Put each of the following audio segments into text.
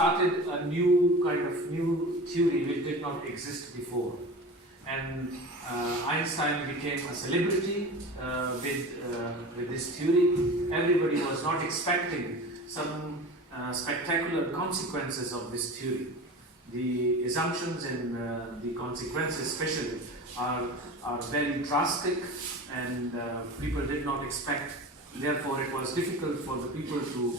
started a new theory which did not exist before. And Einstein became a celebrity with this theory. Everybody was not expecting some spectacular consequences of this theory. The assumptions and the consequences especially are very drastic, and people did not expect. Therefore, it was difficult for the people to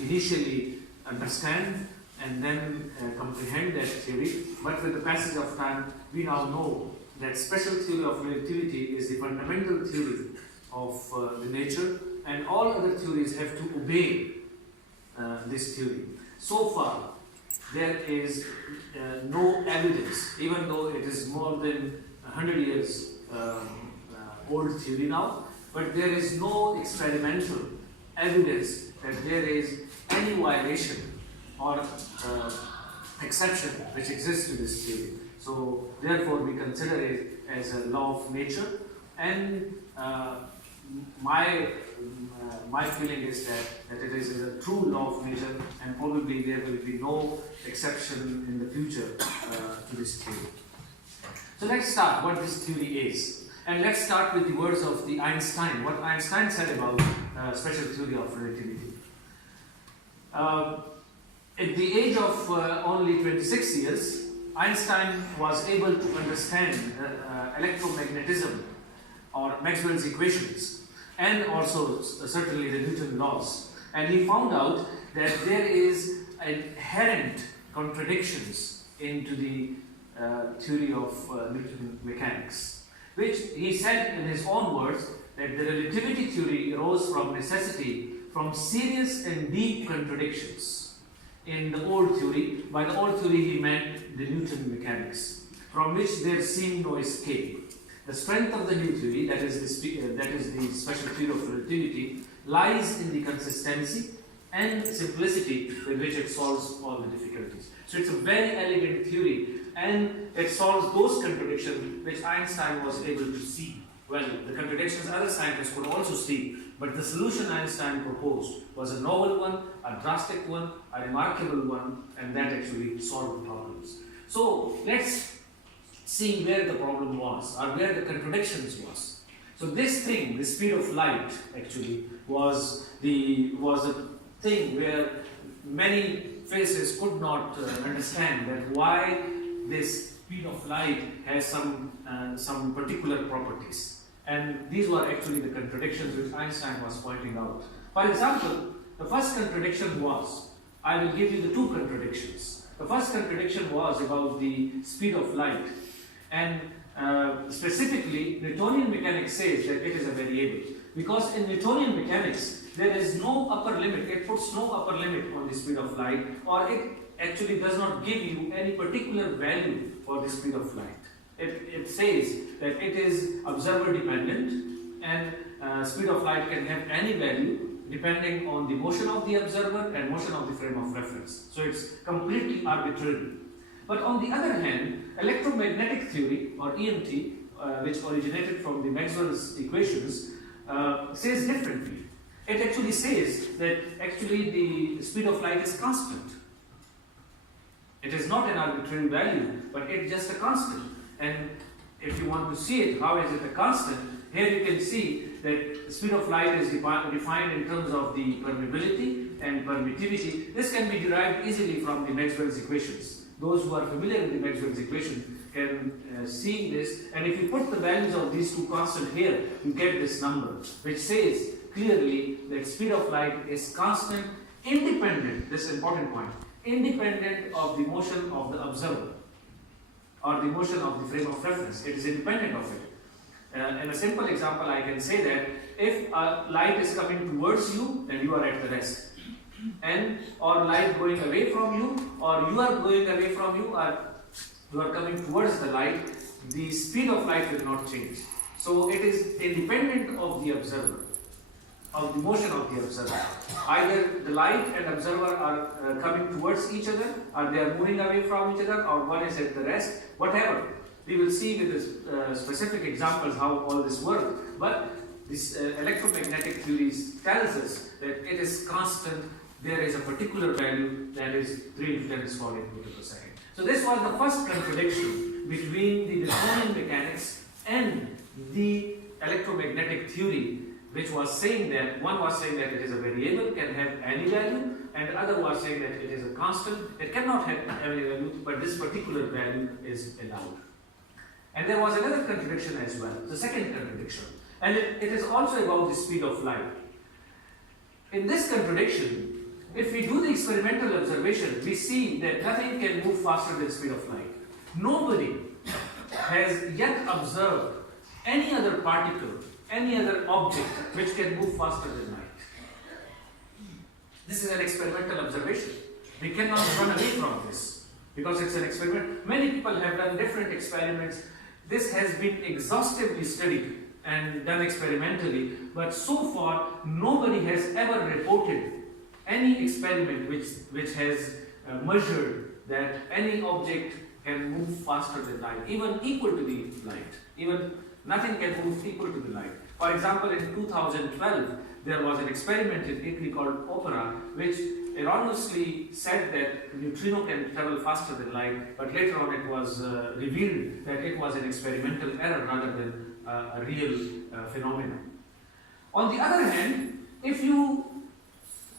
initially understand and then comprehend that theory. But with the passage of time, we now know that special theory of relativity is the fundamental theory of the nature, and all other theories have to obey this theory. So far, there is no evidence, even though it is more than 100 years old theory now, but there is no experimental evidence that there is any violation or exception which exists to this theory. So therefore we consider it as a law of nature, and my feeling is that it is a true law of nature, and probably there will be no exception in the future to this theory. So let's start what this theory is, and let's start with the words of the Einstein. What Einstein said about special theory of relativity. At the age of only 26 years, Einstein was able to understand electromagnetism or Maxwell's equations, and also certainly the Newton laws. And he found out that there is inherent contradictions into the theory of Newton mechanics, which he said in his own words that the relativity theory arose from necessity from serious and deep contradictions in the old theory. By the old theory he meant the Newton mechanics, from which there seemed no escape. The strength of the new theory, that is the special theory of relativity, lies in the consistency and simplicity with which it solves all the difficulties. So it's a very elegant theory, and it solves those contradictions which Einstein was able to see. Well, the contradictions other scientists could also see, but the solution Einstein proposed was a novel one, a drastic one, a remarkable one, and that actually solved problems. So let's see where the problem was, or where the contradictions was. So this thing, the speed of light, actually was a thing where many physicists could not understand that why this speed of light has some particular properties. And these were actually the contradictions which Einstein was pointing out. For example, the first contradiction was, I will give you the two contradictions. The first contradiction was about the speed of light. And specifically, Newtonian mechanics says that it is a variable. Because in Newtonian mechanics, there is no upper limit. It puts no upper limit on the speed of light, or it actually does not give you any particular value for the speed of light. It says that it is observer dependent, and speed of light can have any value depending on the motion of the observer and motion of the frame of reference. So it's completely arbitrary. But on the other hand, electromagnetic theory, or EMT, which originated from the Maxwell's equations, says differently. It actually says that actually the speed of light is constant. It is not an arbitrary value, but it's just a constant. And if you want to see it, how is it a constant? Here you can see that the speed of light is defined in terms of the permeability and permittivity. This can be derived easily from the Maxwell's equations. Those who are familiar with the Maxwell's equation can see this, and if you put the values of these two constants here, you get this number, which says clearly that speed of light is constant, independent, this is an important point, independent of the motion of the observer, or the motion of the frame of reference. It is independent of it. In a simple example, I can say that if a light is coming towards you, then you are at the rest. Or light going away from you, or you are going away from you, or you are coming towards the light, the speed of light will not change. So it is independent of the observer, of the motion of the observer. Either the light and observer are coming towards each other, or they are moving away from each other, or one is at the rest, whatever. We will see with the specific examples how all this works. But this electromagnetic theory tells us that it is constant there is a particular value that is 3 into 10 square meters per second. So this was the first contradiction between the Newtonian mechanics and the electromagnetic theory, which was saying that one was saying that it is a variable, can have any value, and the other was saying that it is a constant, it cannot have any value, but this particular value is allowed. And there was another contradiction as well, the second contradiction, and it is also about the speed of light. In this contradiction, if we do the experimental observation, we see that nothing can move faster than the speed of light. Nobody has yet observed any other particle, any other object which can move faster than light. This is an experimental observation. We cannot run away from this because it's an experiment. Many people have done different experiments. This has been exhaustively studied and done experimentally, but so far nobody has ever reported any experiment which has measured that any object can move faster than light, even equal to the light. Even nothing can move equal to the light. For example, in 2012, there was an experiment in Italy called Opera, which erroneously said that neutrino can travel faster than light, but later on it was revealed that it was an experimental error rather than a real phenomenon. On the other hand, if you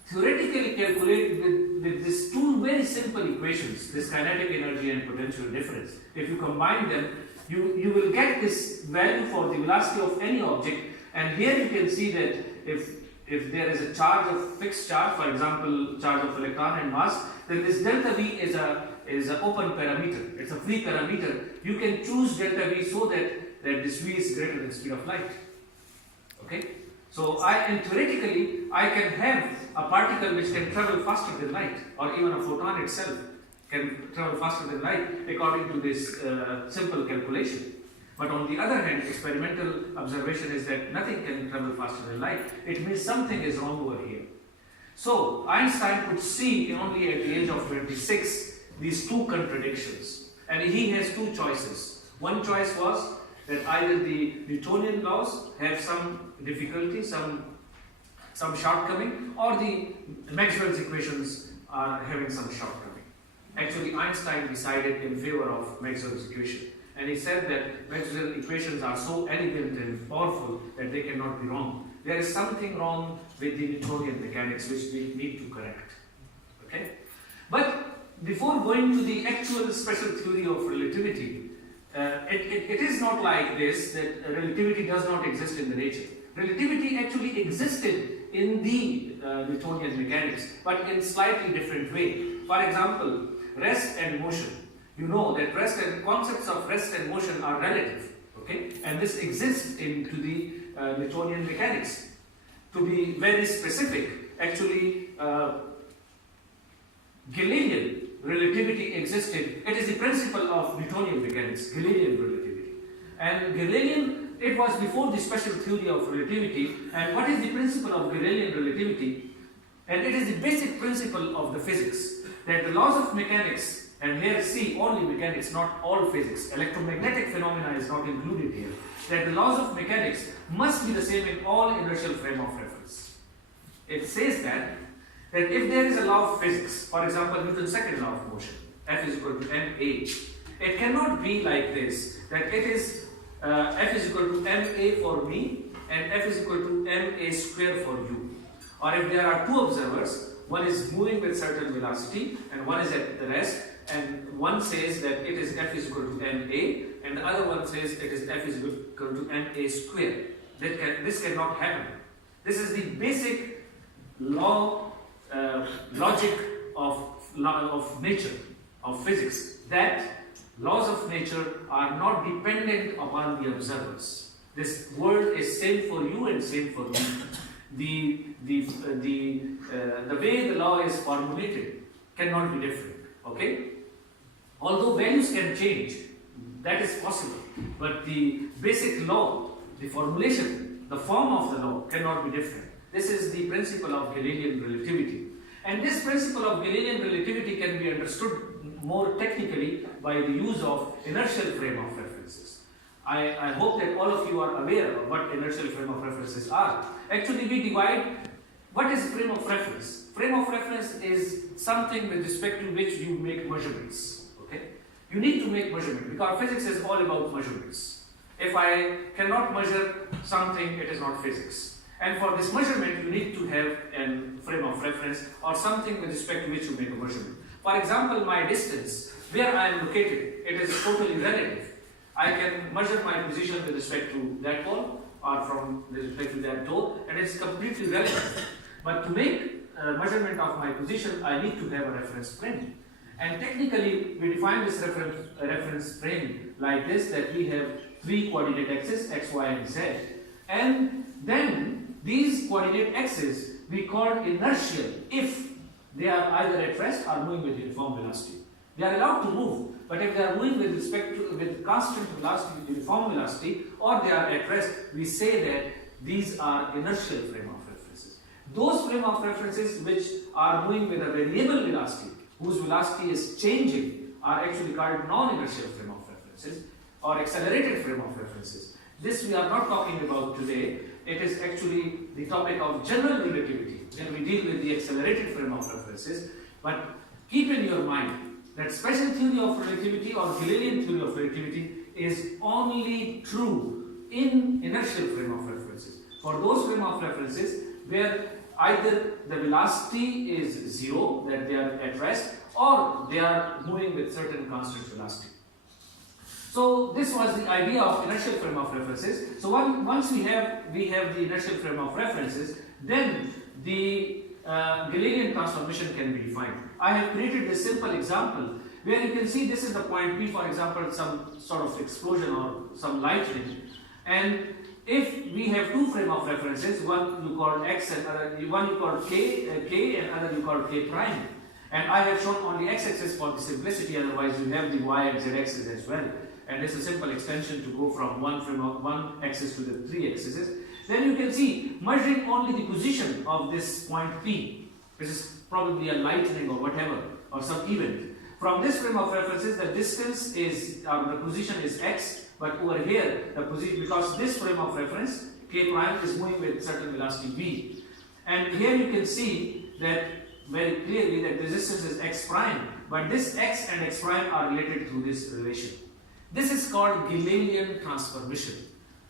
theoretically calculate with these two very simple equations, this kinetic energy and potential difference, if you combine them, you will get this value for the velocity of any object. And here you can see that if there is a charge of fixed charge, for example, charge of electron and mass, then this delta V is an open parameter. It's a free parameter. You can choose delta V so that this V is greater than the speed of light. Okay? So theoretically, I can have a particle which can travel faster than light, or even a photon itself can travel faster than light according to this simple calculation. But on the other hand, experimental observation is that nothing can travel faster than light. It means something is wrong over here. So Einstein could see only at the age of 26 these two contradictions, and he has two choices. One choice was that either the Newtonian laws have some difficulty, some shortcoming, or the Maxwell's equations are having some shortcoming. Actually, Einstein decided in favor of Maxwell's equation, and he said that Maxwell's equations are so elegant and powerful that they cannot be wrong. There is something wrong with the Newtonian mechanics which we need to correct. Okay? But before going to the actual special theory of relativity, it is not like this that relativity does not exist in the nature. Relativity actually existed in the Newtonian mechanics, but in slightly different way. For example, rest and motion. You know that concepts of rest and motion are relative, okay? And this exists into the Newtonian mechanics. To be very specific, actually, Galilean relativity existed. It is the principle of Newtonian mechanics, Galilean relativity. And Galilean, it was before the special theory of relativity. And what is the principle of Galilean relativity? And it is the basic principle of the physics, that the laws of mechanics, and here see only mechanics, not all physics, electromagnetic phenomena is not included here, that the laws of mechanics must be the same in all inertial frame of reference. It says that if there is a law of physics, for example, Newton's second law of motion, F is equal to ma, it cannot be like this, that it is F is equal to ma for me and F is equal to ma square for you. Or if there are two observers, one is moving with certain velocity and one is at the rest, and one says that it is F is equal to ma and the other one says it is F is equal to ma square. This cannot happen. This is the basic law, logic of nature, of physics, that laws of nature are not dependent upon the observers. This world is same for you and same for me. The way the law is formulated cannot be different. Okay? Although values can change, that is possible, but the basic law, the formulation, the form of the law cannot be different. This is the principle of Galilean relativity. And this principle of Galilean relativity can be understood more technically by the use of inertial frame of references. I hope that all of you are aware of what inertial frame of references are. Actually, we divide What is frame of reference? Frame of reference is something with respect to which you make measurements. Okay? You need to make measurement because physics is all about measurements. If I cannot measure something, it is not physics. And for this measurement, you need to have a frame of reference or something with respect to which you make a measurement. For example, my distance, where I am located, it is totally relative. I can measure my position with respect to that wall or from respect to that door, and it's completely relative. But to make a measurement of my position, I need to have a reference frame. And technically, we define this reference frame like this, that we have three coordinate axes, x, y, and z. And then these coordinate axes we call inertial if they are either at rest or moving with uniform velocity. They are allowed to move, but if they are moving with constant velocity, with uniform velocity, or they are at rest, we say that these are inertial frame of references. Those frame of references which are moving with a variable velocity, whose velocity is changing, are actually called non-inertial frame of references or accelerated frame of references. This we are not talking about today. It is actually the topic of general relativity when we deal with the accelerated frame of references. But keep in your mind that special theory of relativity or Galilean theory of relativity is only true in inertial frame of references. For those frame of references where either the velocity is zero, that they are at rest, or they are moving with certain constant velocity. So this was the idea of inertial frame of references. So once we have the inertial frame of references, then the Galilean transformation can be defined. I have created this simple example where you can see this is the point P, for example, some sort of explosion or some lightning. And if we have two frame of references, one you call x and one you call k and other you call k prime. And I have shown only x-axis for the simplicity, otherwise you have the y and z-axis as well. And this is a simple extension to go from one axis to the three axes. Then you can see measuring only the position of this point P, which is probably a lightning or whatever, or some event. From this frame of references, the distance is, the position is x, but over here, the position, because this frame of reference, k prime, is moving with certain velocity v. And here you can see that very clearly that the distance is x prime, but this x and x prime are related through this relation. This is called Galilean transformation.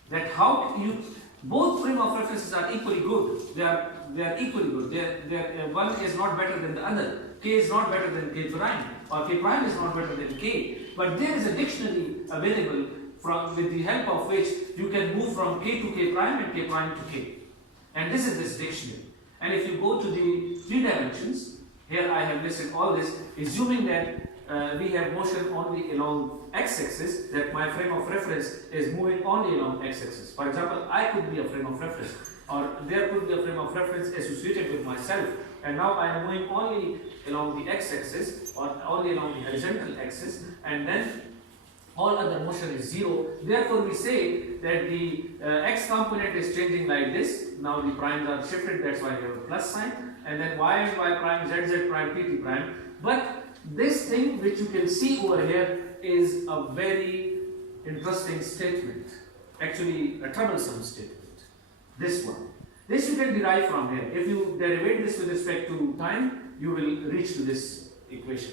That how you, both frame of references are equally good. They are equally good. One is not better than the other. K is not better than k prime, or k prime is not better than k. But there is a dictionary available with the help of which you can move from k to k prime and k prime to k. And this is this dictionary. And if you go to the 3 dimensions, here I have listed all this, assuming that we have motion only along x-axis, that my frame of reference is moving only along x-axis. For example, I could be a frame of reference, or there could be a frame of reference associated with myself, and now I am moving only along the x-axis or only along the horizontal axis, and then all other motion is zero. Therefore, we say that the x component is changing like this. Now the primes are shifted, that's why I have a plus sign, and then y and y prime, z, z prime, t, t prime. But this thing which you can see over here is a very interesting statement, actually a troublesome statement. This one. This you can derive from here. If you derivate this with respect to time, you will reach to this equation,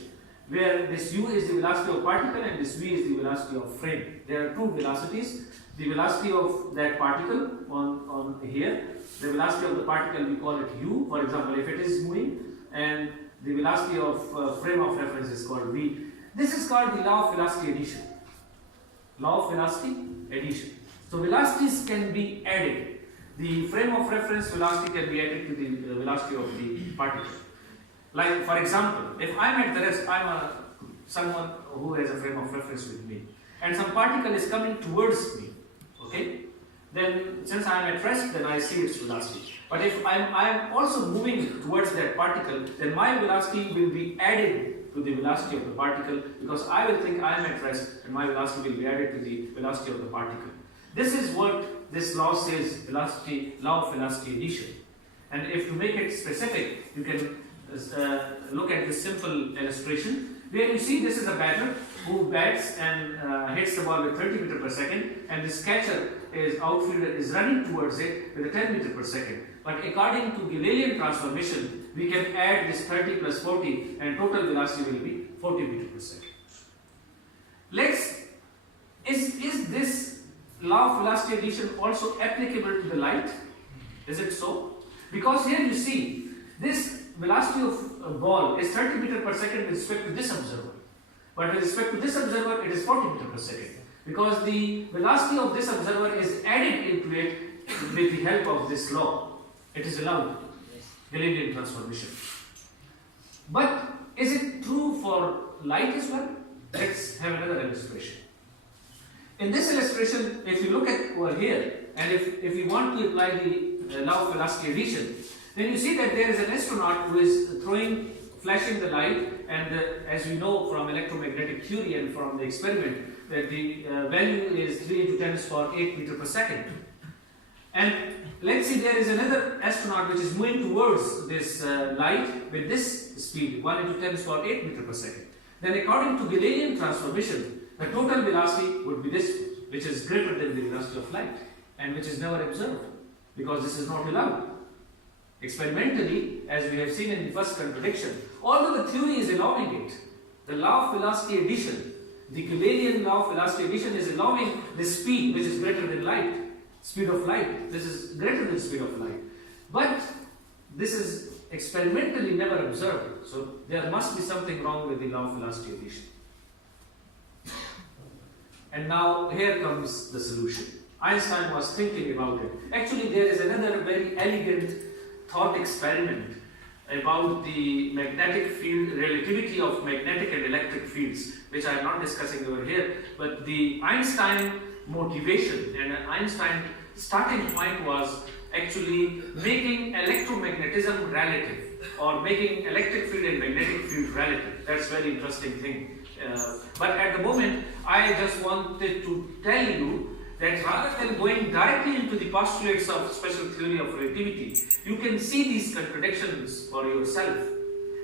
where this u is the velocity of particle and this v is the velocity of frame. There are two velocities. The velocity of that particle on here, the velocity of the particle we call it u, for example, if it is moving, and the velocity of frame of reference is called v. This is called the law of velocity addition. Law of velocity addition. So velocities can be added. The frame of reference velocity can be added to the velocity of the particle. Like for example, if I am at the rest, I am someone who has a frame of reference with me, and some particle is coming towards me. Okay, then since I am at rest, then I see its velocity. But if I am also moving towards that particle, then my velocity will be added to the velocity of the particle, because I will think I am at rest and my velocity will be added to the velocity of the particle. This is what this law says, law of velocity addition. And if to make it specific, you can look at this simple illustration where you see this is a batter who bats and hits the ball with 30 meters per second, and this catcher is outfielder is running towards it with a 10 meters per second. But according to Galilean transformation, we can add this 30 plus 40 and total velocity will be 40 meters per second. Is this law of velocity addition also applicable to the light? Is it so? Because here you see, this velocity of a ball is 30 meters per second with respect to this observer. But with respect to this observer, it is 40 meters per second. Because the velocity of this observer is added into it with the help of this law. It is allowed, Galilean transformation. But is it true for light as well? Let's have another illustration. In this illustration, if you look at over here, and if you want to apply the law of velocity addition, then you see that there is an astronaut who is flashing the light, and as we know from electromagnetic theory and from the experiment, that the value is 3 into 10 to the power 8 meters per second. And let's see, there is another astronaut which is moving towards this light with this speed, 1 into 10 to the power 8 meters per second. Then according to Galilean transformation, the total velocity would be this, which is greater than the velocity of light, and which is never observed, because this is not allowed. Experimentally, as we have seen in the first contradiction, although the theory is allowing it, the law of velocity addition, the Galilean law of velocity addition is allowing the speed which is greater than light, speed of light. This is greater than the speed of light. But this is experimentally never observed. So there must be something wrong with the law of velocity addition. And now here comes the solution. Einstein was thinking about it. Actually, there is another very elegant thought experiment about the magnetic field, relativity of magnetic and electric fields, which I am not discussing over here, but the Einstein motivation and Einstein starting point was actually making electromagnetism relative, or making electric field and magnetic field relative. That's a very interesting thing. But at the moment, I just wanted to tell you that rather than going directly into the postulates of special theory of relativity, you can see these contradictions for yourself.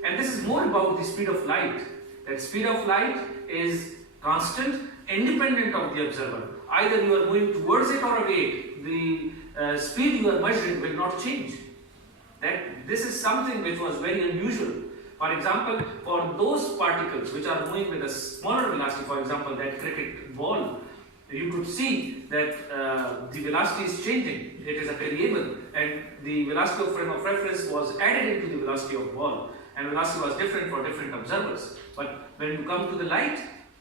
And this is more about the speed of light. That speed of light is constant, independent of the observer. Either you are moving towards it or away, the speed you are measuring will not change. This is something which was very unusual. For example, for those particles which are moving with a smaller velocity, for example, that cricket ball, you could see that the velocity is changing. It is a variable, and the velocity of frame of reference was added into the velocity of ball, and velocity was different for different observers. But when you come to the light,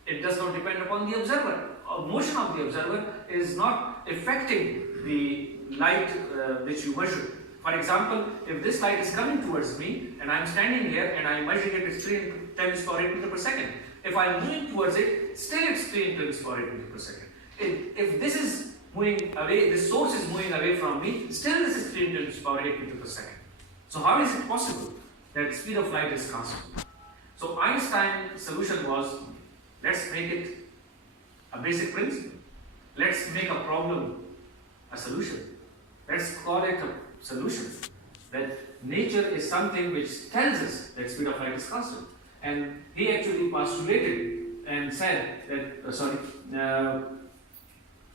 it does not depend upon the observer. Motion of the observer is not affecting the light which you measure. For example, if this light is coming towards me and I am standing here and I am measuring it as 3 into 10 to the power 8 meters per second. If I am moving towards it, still it's 3 into 10 to the power 8 meters per second. If this is moving away, this source is moving away from me, still this is 3 into 10 to the power 8 meters per second. So how is it possible that the speed of light is constant? So Einstein's solution was, let's make it a basic principle. Let's make a problem a solution. Let's call it a solution. That nature is something which tells us that speed of light is constant. And he actually postulated and said that,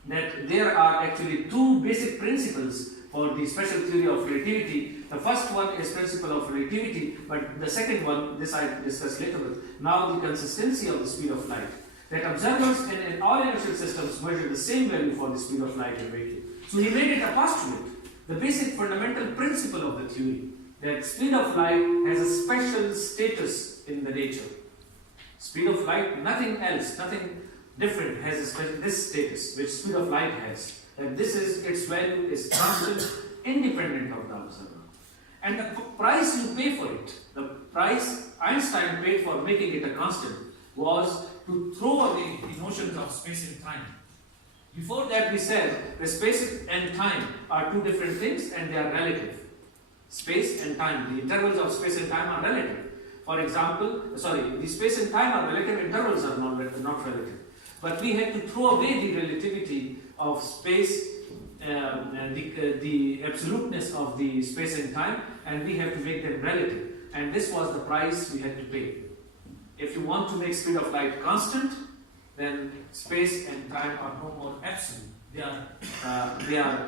that there are actually two basic principles for the special theory of relativity. The first one is principle of relativity, but the second one, this I discuss later with. Now the consistency of the speed of light. That observers in all inertial systems measure the same value for the speed of light and vacuum. So he made it a postulate, the basic fundamental principle of the theory, that speed of light has a special status in the nature. Speed of light, nothing else, nothing different has this status which speed of light has. And this is, its value is constant, independent of the observer. And the price you pay for it, the price Einstein paid for making it a constant, was to throw away the notions of space and time. Before that we said that space and time are two different things and they are relative. Space and time, the intervals of space and time are relative. For example, the space and time are relative, intervals are not relative. But we had to throw away the relativity of space, the absoluteness of the space and time, and we have to make them relative. And this was the price we had to pay. If you want to make speed of light constant, then space and time are no more absolute. They are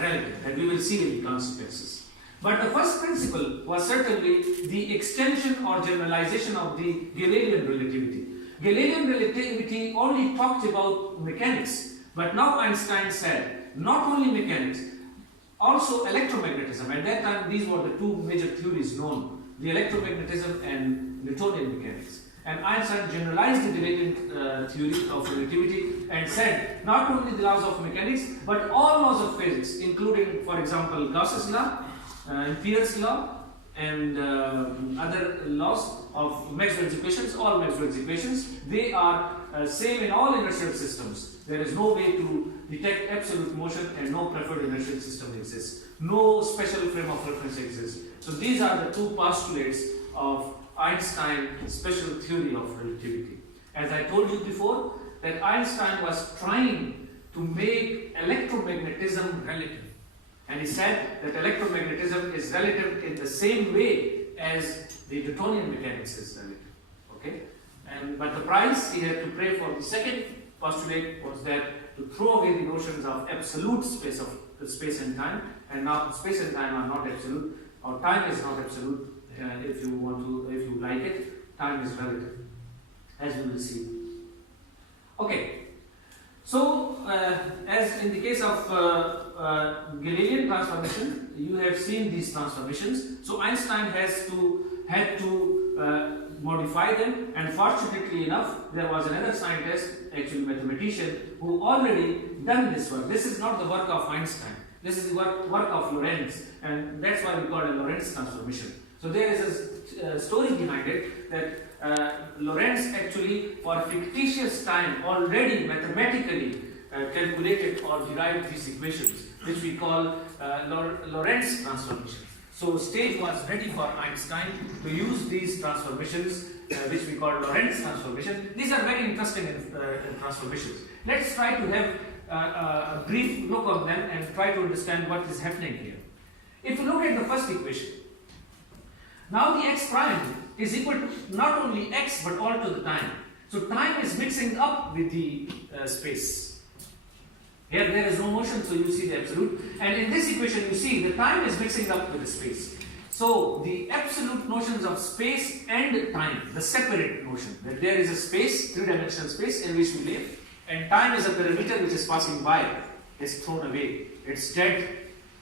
relative, and we will see the consequences. But the first principle was certainly the extension or generalization of the Galilean relativity. Galilean relativity only talked about mechanics, but now Einstein said not only mechanics, also electromagnetism. At that time, these were the two major theories known, the electromagnetism and Newtonian mechanics. And Einstein generalized the Galilean theory of relativity and said not only the laws of mechanics, but all laws of physics, including, for example, Gauss's law, Ampere's law, and other laws of Maxwell's equations, all Maxwell's equations, they are same in all inertial systems. There is no way to detect absolute motion and no preferred inertial system exists. No special frame of reference exists. So these are the two postulates of Einstein's special theory of relativity. As I told you before, that Einstein was trying to make electromagnetism relative. And he said that electromagnetism is relative in the same way as the Newtonian mechanics is relative. Okay? But the price he had to pay for the second postulate was that to throw away the notions of absolute space and time, and now space and time are not absolute, or time is not absolute. If you like it, time is relative, as we will see. Okay. So, as in the case of Galilean transformation, you have seen these transformations. So Einstein had to modify them, and fortunately enough, there was another scientist, actually mathematician, who already done this work. This is not the work of Einstein. This is the work of Lorentz, and that's why we call it Lorentz transformation. So there is a story behind it that Lorentz actually, for fictitious time, already mathematically calculated or derived these equations, which we call Lorentz transformation. So stage was ready for Einstein to use these transformations, which we call Lorentz transformation. These are very interesting transformations. Let's try to have a brief look on them and try to understand what is happening here. If you look at the first equation, now the x prime is equal to not only x but also the time. So time is mixing up with the space. Here there is no motion, so you see the absolute. And in this equation you see the time is mixing up with the space. So the absolute notions of space and time, the separate notion, that there is a space, three-dimensional space in which we live, and time is a parameter which is passing by, is thrown away, it's dead.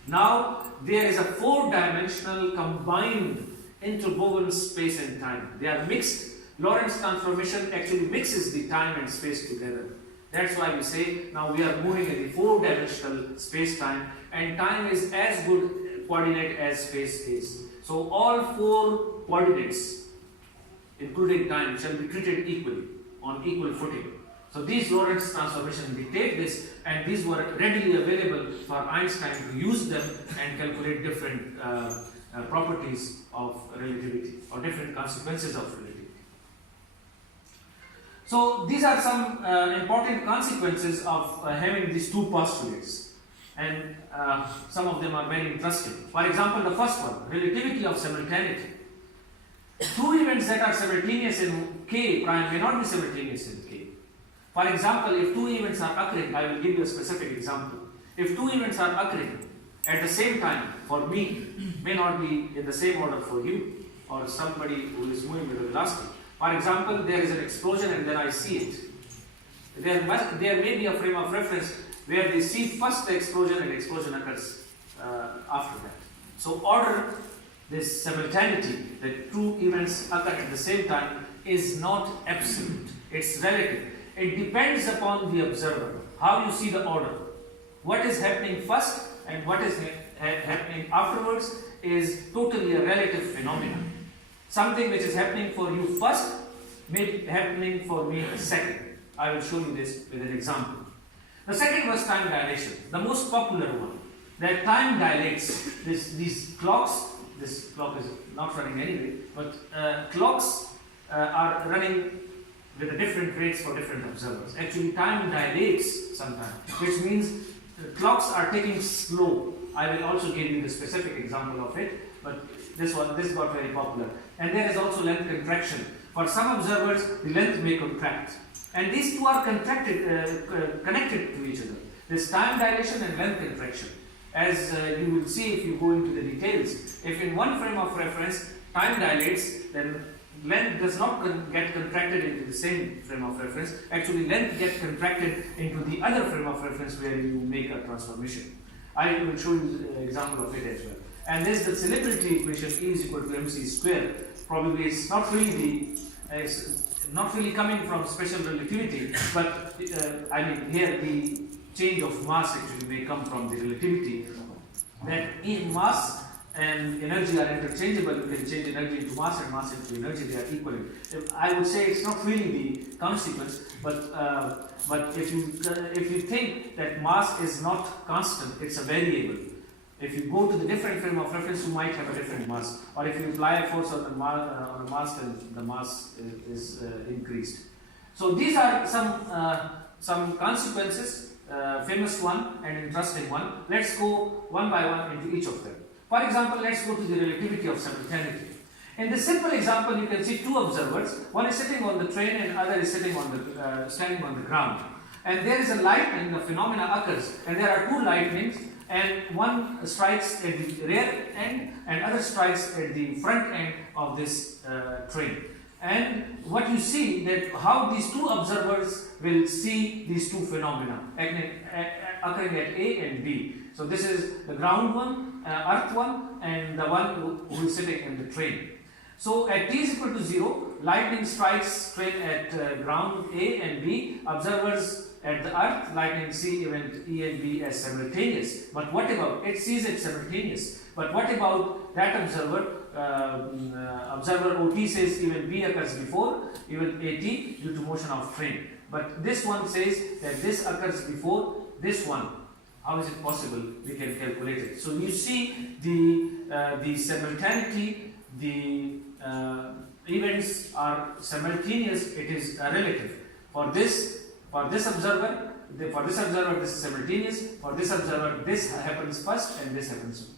Now there is a four-dimensional combined interwoven space and time. They are mixed. Lorentz transformation actually mixes the time and space together. That's why we say now we are moving in the four-dimensional space-time, and time is as good coordinate as space is. So all four coordinates, including time, shall be treated equally, on equal footing. So these Lorentz transformations dictate this, and these were readily available for Einstein to use them and calculate different properties of relativity or different consequences of relativity. So these are some important consequences of having these two postulates, and some of them are very interesting. For example, the first one, relativity of simultaneity. Two events that are simultaneous in K prime may not be simultaneous in K. For example, if two events are occurring, I will give you a specific example. If two events are occurring at the same time, for me, may not be in the same order for you or somebody who is moving with a velocity. For example, there is an explosion and then I see it. There may be a frame of reference where they see first the explosion and explosion occurs after that. So order, this simultaneity, that two events occur at the same time, is not absolute. It's relative. It depends upon the observer, how you see the order. What is happening first and what is happening afterwards is totally a relative phenomenon. Something which is happening for you first may be happening for me second. I will show you this with an example. The second was time dilation, the most popular one. That time dilates. These clocks, this clock is not running anyway, but clocks are running with a different rates for different observers. Actually, time dilates sometimes, which means clocks are taking slow. I will also give you the specific example of it, but this got very popular. And there is also length contraction. For some observers, the length may contract. And these two are connected to each other. This time dilation and length contraction. As you will see if you go into the details, if in one frame of reference time dilates, then length does not get contracted into the same frame of reference. Actually, length gets contracted into the other frame of reference where you make a transformation. I will show you an example of it as well. And this the celebrity equation E is equal to mc square. Probably it's not really coming from special relativity, but I mean here the change of mass actually may come from the relativity. That in mass and energy are interchangeable. You can change energy into mass and mass into energy. They are equal. I would say it's not really the consequence, but if you think that mass is not constant, it's a variable. If you go to the different frame of reference, you might have a different mass. Or if you apply a force on the mass, then the mass is increased. So these are some consequences, famous one and interesting one. Let's go one by one into each of them. For example, let's go to the relativity of simultaneity. In this simple example, you can see two observers. One is sitting on the train and other is sitting on the standing on the ground. And there is a lightning, the phenomena occurs, and there are two lightnings, and one strikes at the rear end and other strikes at the front end of this train. And what you see that how these two observers will see these two phenomena occurring at A and B. So this is the ground one, earth one, and the one who is sitting in the train. So at t is equal to 0, lightning strikes straight at ground A and B. Observers at the earth, lightning see event E and B as simultaneous. But what about, it sees it simultaneous. But what about that observer? Observer OT says even B occurs before, even AT due to motion of train. But this one says that this occurs before this one. How is it possible? We can calculate it. So you see the simultaneity, the events are simultaneous, it is relative. For this observer, this is simultaneous. For this observer, this happens first and this happens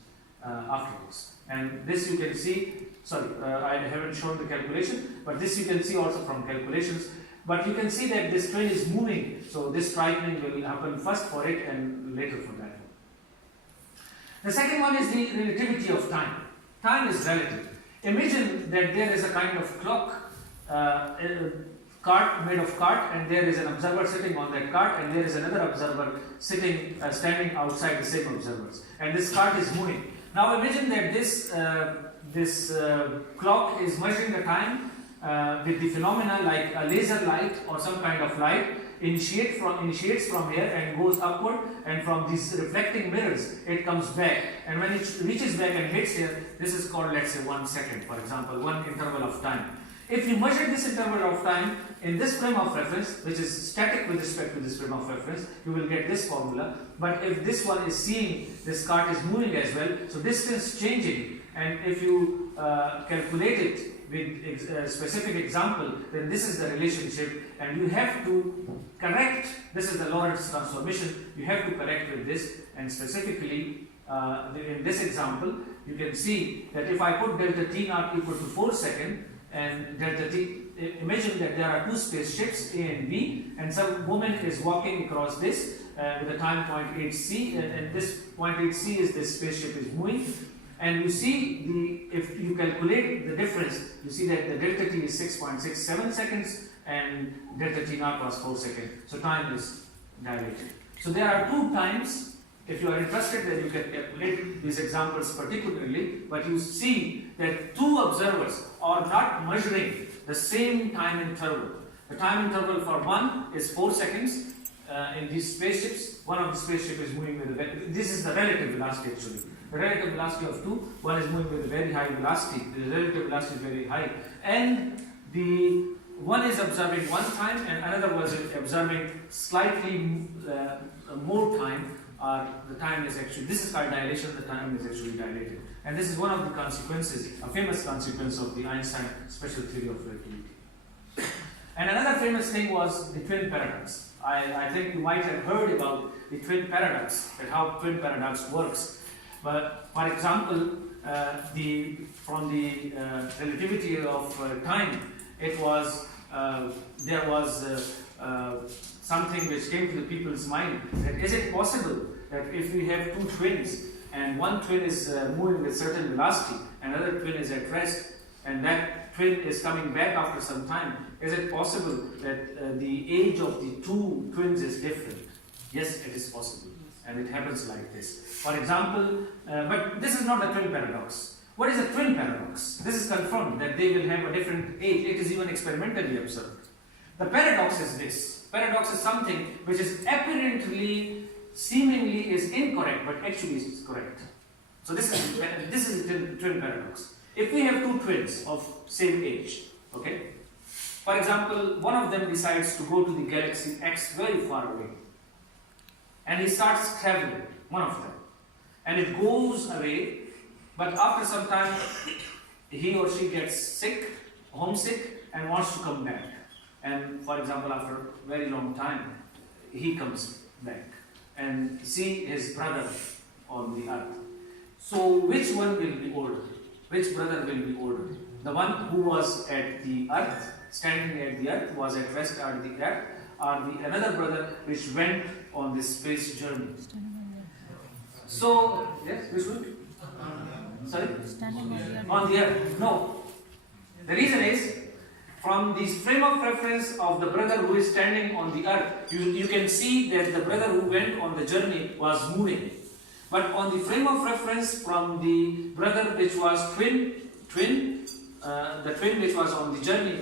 afterwards. And this you can see, I haven't shown the calculation, but this you can see also from calculations. But you can see that this train is moving, so this striking will happen first for it and later for that one. The second one is the relativity of time. Time is relative. Imagine that there is a kind of clock, cart made of cart, and there is an observer sitting on that cart, and there is another observer standing outside the same observers, and this cart is moving. Now imagine that this clock is measuring the time with the phenomena like a laser light or some kind of light initiates from here and goes upward, and from these reflecting mirrors it comes back, and when it reaches back and hits here, this is called, let's say, 1 second, for example, one interval of time. If you measure this interval of time in this frame of reference, which is static with respect to this frame of reference, you will get this formula. But if this one is seeing this cart is moving as well, so distance changing, and if you calculate it with a specific example, then this is the relationship, and you have to correct. This is the Lorentz transformation. You have to correct with this, and specifically in this example, you can see that if I put delta t naught equal to 4 seconds, and delta t, imagine that there are two spaceships A and B, and some woman is walking across this with a time point hc, and this point hc is this spaceship is moving, and you see if you calculate the difference, you see that the delta t is 6.67 seconds and delta t naught was 4 seconds. So time is dilated. So there are two times. If you are interested, then you can calculate these examples particularly, but you see that two observers are not measuring the same time interval. The time interval for one is 4 seconds in these spaceships. One of the spaceships is moving with this is the relative velocity actually. The relative velocity of two, one is moving with a very high velocity, the relative velocity is very high, and the one is observing one time and another was observing slightly more time. The time is actually, this is called dilation, the time is actually dilated. And this is one of the consequences, a famous consequence of the Einstein special theory of relativity. And another famous thing was the twin paradox. I think you might have heard about the twin paradox, and how twin paradox works. But for example, from the relativity of time, it was, there was something which came to the people's mind, that is it possible that if we have two twins and one twin is moving with certain velocity, another twin is at rest, and that twin is coming back after some time, is it possible that the age of the two twins is different? Yes, it is possible, and it happens like this. For example, but this is not a twin paradox. What is a twin paradox? This is confirmed that they will have a different age. It is even experimentally observed. The paradox is this. Paradox is something which is apparently, seemingly is incorrect, but actually is correct. So this is a twin paradox. If we have two twins of same age, okay? For example, one of them decides to go to the galaxy X very far away, and he starts traveling, one of them, and it goes away, but after some time he or she gets sick, homesick, and wants to come back. And for example, after a very long time, he comes back and see his brother on the earth. So which one will be older? Which brother will be older? The one who was at the earth, standing at the earth, was at rest at the earth, or the another brother which went on this space journey? So, yes, which one? Sorry? On the earth. No. The reason is, from the frame of reference of the brother who is standing on the earth, you can see that the brother who went on the journey was moving. But on the frame of reference from the brother which was the twin which was on the journey,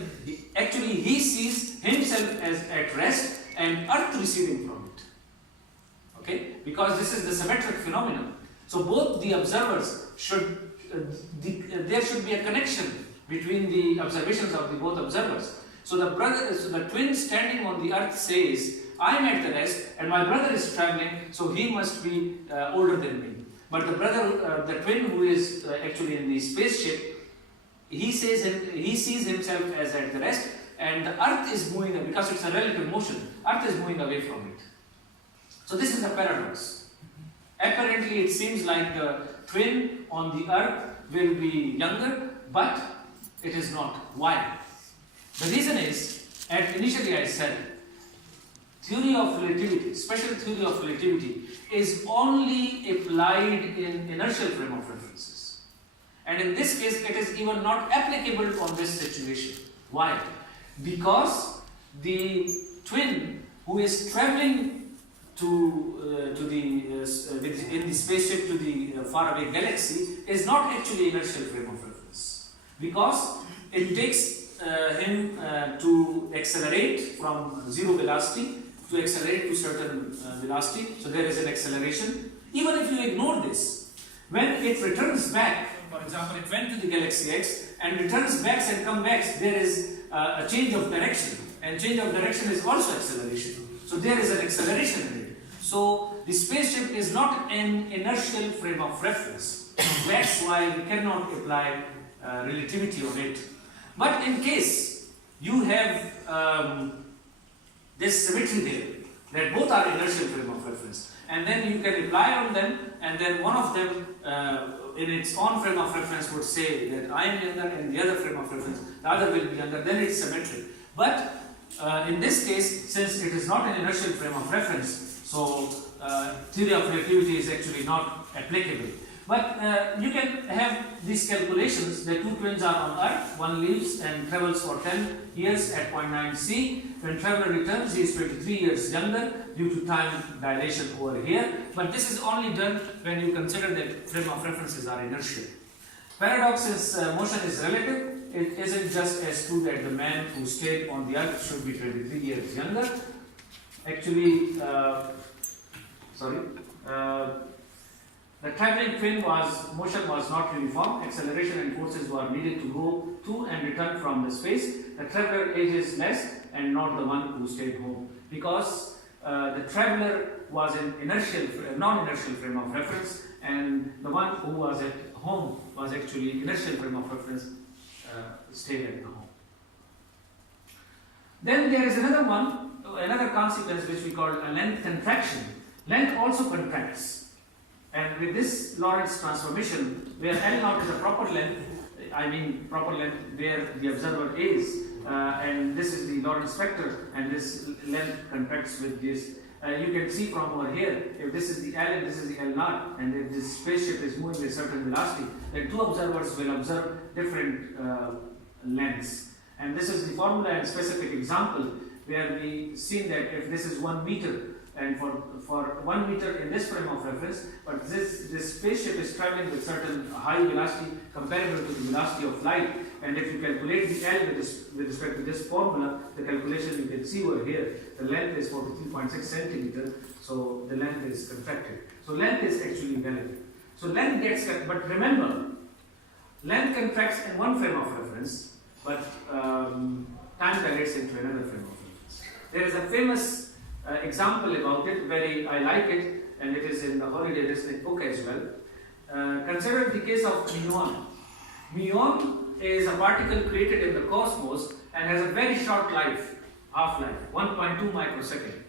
actually he sees himself as at rest and earth receding from it. Okay? Because this is the symmetric phenomenon. So both the observers should, there should be a connection between the observations of the both observers. So the twin standing on the earth says, I am at the rest and my brother is traveling, so he must be older than me. But the twin who is actually in the spaceship, he sees himself as at the rest, and the earth is moving, because it's a relative motion, earth is moving away from it. So this is a paradox. Apparently it seems like the twin on the earth will be younger, but it is not. Why? The reason is, initially I said, theory of relativity, special theory of relativity, is only applied in inertial frame of references. And in this case, it is even not applicable on this situation. Why? Because the twin who is traveling in the spaceship to the faraway galaxy is not actually inertial frame of reference, because it takes him to accelerate from zero velocity to accelerate to certain velocity, so there is an acceleration. Even if you ignore this, when it returns back, for example, it went to the galaxy X and returns back and comes back, there is a change of direction, and change of direction is also acceleration. So there is an acceleration in it. So the spaceship is not an inertial frame of reference. That's why we cannot apply relativity on it. But in case you have this symmetry there, that both are inertial frame of reference, and then you can apply on them, and then one of them in its own frame of reference would say that I am younger, and the other frame of reference, the other will be younger, then it's symmetric. But in this case, since it is not an inertial frame of reference, so theory of relativity is actually not applicable. But you can have these calculations. The two twins are on Earth. One leaves and travels for 10 years at point 9 C. When traveler returns, he is 23 years younger due to time dilation over here. But this is only done when you consider that frame of references are inertial. Paradox is motion is relative. It isn't just as true that the man who stayed on the Earth should be 23 years younger. Actually, the traveling twin motion was not uniform. Acceleration and forces were needed to go to and return from the space. The traveler ages less and not the one who stayed home, because the traveler was in non-inertial frame of reference, and the one who was at home was actually inertial frame of reference, stayed at the home. Then there is another consequence which we call a length contraction. Length also contracts. And with this Lorentz transformation, where L0 is a proper length, proper length where the observer is, and this is the Lorentz vector, and this length contracts with this. You can see from over here, if this is the L and this is the L naught, and if this spaceship is moving with a certain velocity, then two observers will observe different lengths. And this is the formula and specific example where we see that if this is 1 meter, and for 1 meter in this frame of reference, but this spaceship is traveling with certain high velocity comparable to the velocity of light, and if you calculate the L with respect to this formula, the calculation you can see over here, the length is 43.6 centimeters, so the length is contracted. So length is actually valid. So length gets, but remember, length contracts in one frame of reference, but time dilates into another frame of reference. There is a famous example about it, I like it, and it is in the Holiday Listening book as well. Consider the case of muon. Muon is a particle created in the cosmos and has a very short half-life, 1.2 microsecond.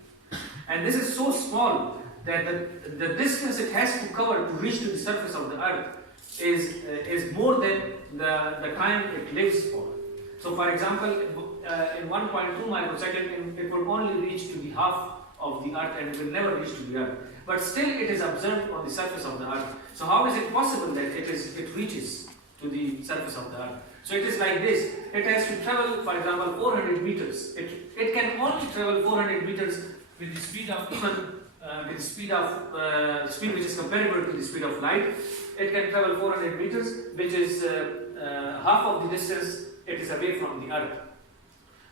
And this is so small that the distance it has to cover to reach to the surface of the Earth is more than the time it lives for. So for example, in 1.2 microsecond, it will only reach to the half of the Earth and it will never reach to the Earth. But still it is observed on the surface of the Earth. So how is it possible that it reaches to the surface of the Earth? So it is like this. It has to travel, for example, 400 meters. It can only travel 400 meters with the speed of speed which is comparable to the speed of light. It can travel 400 meters, which is half of the distance it is away from the Earth.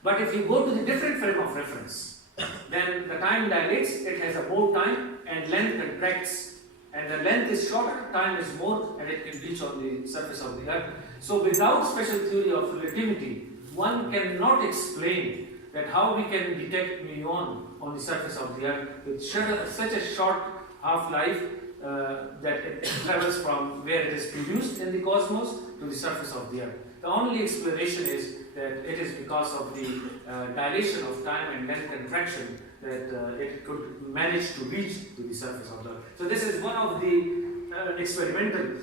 But if you go to the different frame of reference, then the time dilates, it has a more time, and length contracts. And the length is shorter, time is more, and it can reach on the surface of the Earth. So without special theory of relativity, one cannot explain that how we can detect muon on the surface of the Earth with such a short half-life that it travels from where it is produced in the cosmos to the surface of the Earth. The only explanation is that it is because of the dilation of time and length contraction that it could manage to reach to the surface of the Earth. So this is one of the experimental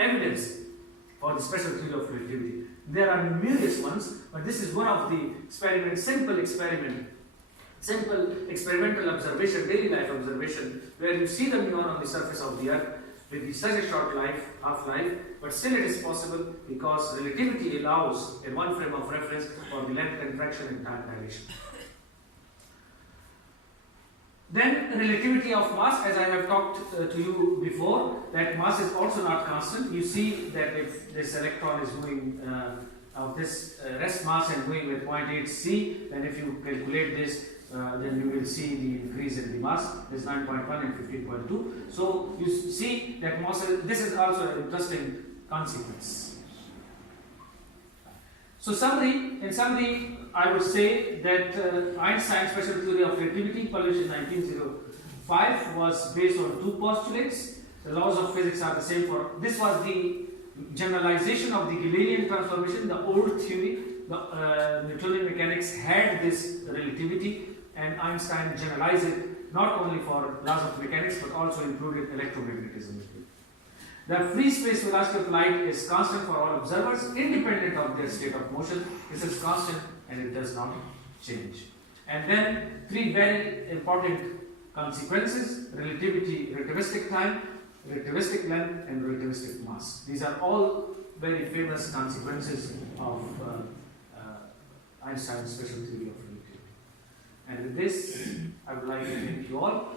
evidence for the special theory of relativity. There are numerous ones, but this is one of the simple experimental observation, daily life observation, where you see the muon on the surface of the Earth with such a short half-life, but still it is possible because relativity allows in one frame of reference for the length contraction and time dilation. Then relativity of mass, as I have talked to you before, that mass is also not constant. You see that if this electron is moving of this rest mass and going with 0.8 c, then if you calculate this, then you will see the increase in the mass is 9.1 and 15.2. So you see that mass, this is also an interesting consequence. So in summary, I would say that Einstein's special theory of relativity, published in 1905, was based on two postulates. The laws of physics are the same for, this was the generalization of the Galilean transformation, the old theory. The Newtonian mechanics had this relativity, and Einstein generalized it not only for laws of mechanics but also included electromagnetism. The free space velocity of light is constant for all observers, independent of their state of motion. This is constant and it does not change. And then three very important consequences: relativistic time, relativistic length, and relativistic mass. These are all very famous consequences of Einstein's special theory of relativity. And with this, I would like to thank you all.